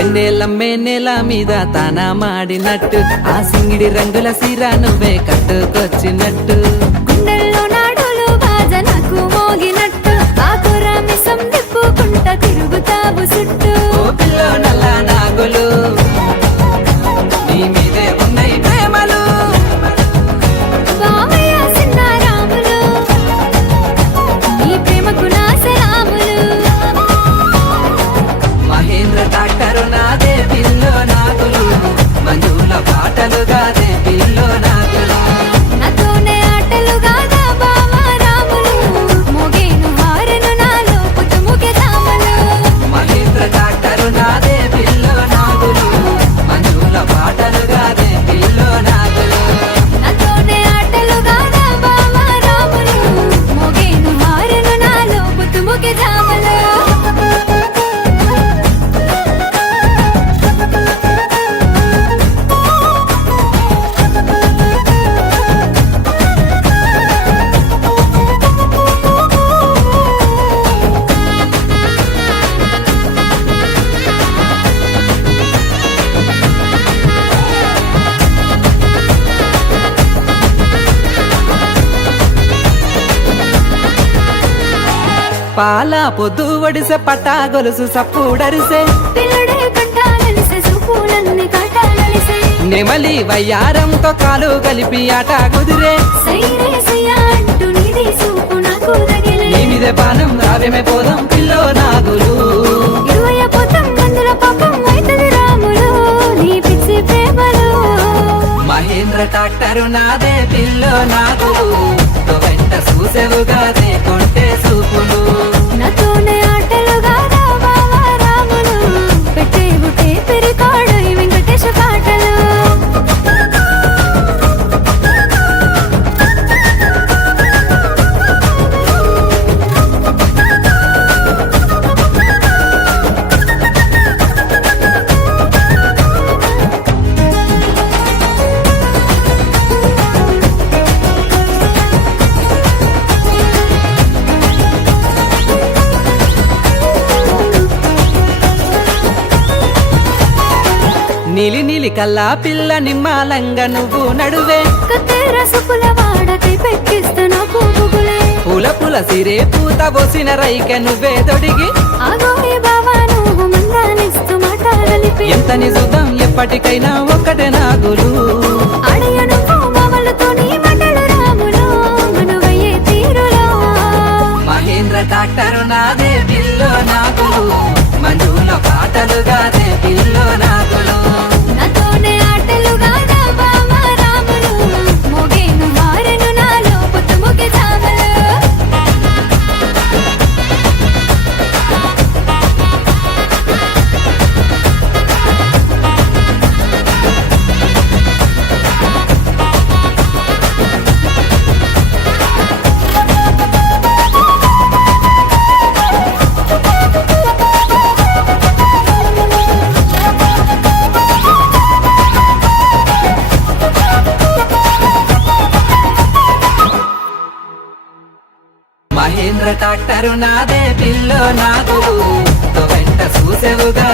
ఎన్నేలమ్మే నేల మీద తానా మాడినట్టు ఆ సింగిడి రంగుల సీర నువ్వే కట్టుకొచ్చినట్టు గుండెల్లో నాడులు బాజనకు మోగినట్టు ఆకురామిసం తిప్పుకుంటా తిరుగుతావు చుట్టూ ఓ పిల్లో నల్ల నాగులు నీ మీదే ఉన్నాయి ప్రేమలు బావయ్య సిన్న రాములు నీ ప్రేమకు నా సలాములు మహేంద్ర డాక్టరు నాదే పిల్లో నాగులు మంజుల పాటలుగాదే పిల్లో నాగులు నాతోనే ఆటలు గాదా బావా రాములు మోగేను హారెను నాలో పుట్టుముఖే తామలు మహేంద్ర డాక్టరు నాదే పిల్లో నాగులు మంజుల పాటలుగాదే పిల్లో నాగులు నాతోనే ఆటలు గాదా బావా రాములు మోగేను హారెను నాలో పుట్టుముఖే తామలు పాల పొద్దు ఒడిసె పట్టా గొలుసు సప్పుడరిసే పిల్లడే కంటాలలిసే చూపులన్నీ కాటాలలిసే నెమలి వయ్యారంతో కాలు కలిపి ఆట కుదిరే సైరే సయ్యా అంటూ నీది చూపు నాకు తగిలే నీ మీదే పానం రావేమే పోదాం పిల్లో నాగులు ఇరువయ్య పోతం మందుల పాపం అయితది రాములు నీ పిచ్చి ప్రేమలో మహేంద్ర డాక్టరు నాదే పిల్లో నాగులు తో వెంట చూసేవుగాదే కొంటే చూపులు నాతోనే ఆటలు గాదా బావా రాములు పెట్టేవు టేపు రికార్డు ఈ వెంకటేశ పాటలు నీలి నీలి కల్లా పిల్ల నిమ్మాలంగా నువ్వు నడువే కత్తెర సుపుల వాడకై పెట్టిస్తా నాకు బుగులే పూల పూల సిరే పూత పోసిన రైక నువ్వే తొడిగి ఆగోయే బావా నువ్వు మందానిస్తూ మాటలిపి ఎంత నిజుదాం ఎప్పటికైనా ఒక్కటే నాగులు అడయ నువ్వు బావలతో నీ మాటలు రాములు మనువయ్యే తీరులో మహేంద్ర డాక్టరు నాదే పిల్లో నాగులు మంజుల పాటలుగాదే పిల్లో నాగులు నాతోనే ఆటలు గాదా బావా రాములు మోగేను హారెను నాలో పుట్టుముఖే తామలు మహేంద్ర డాక్టరు నాదే పిల్లో నాగులు తో వెంట చూసేవుగా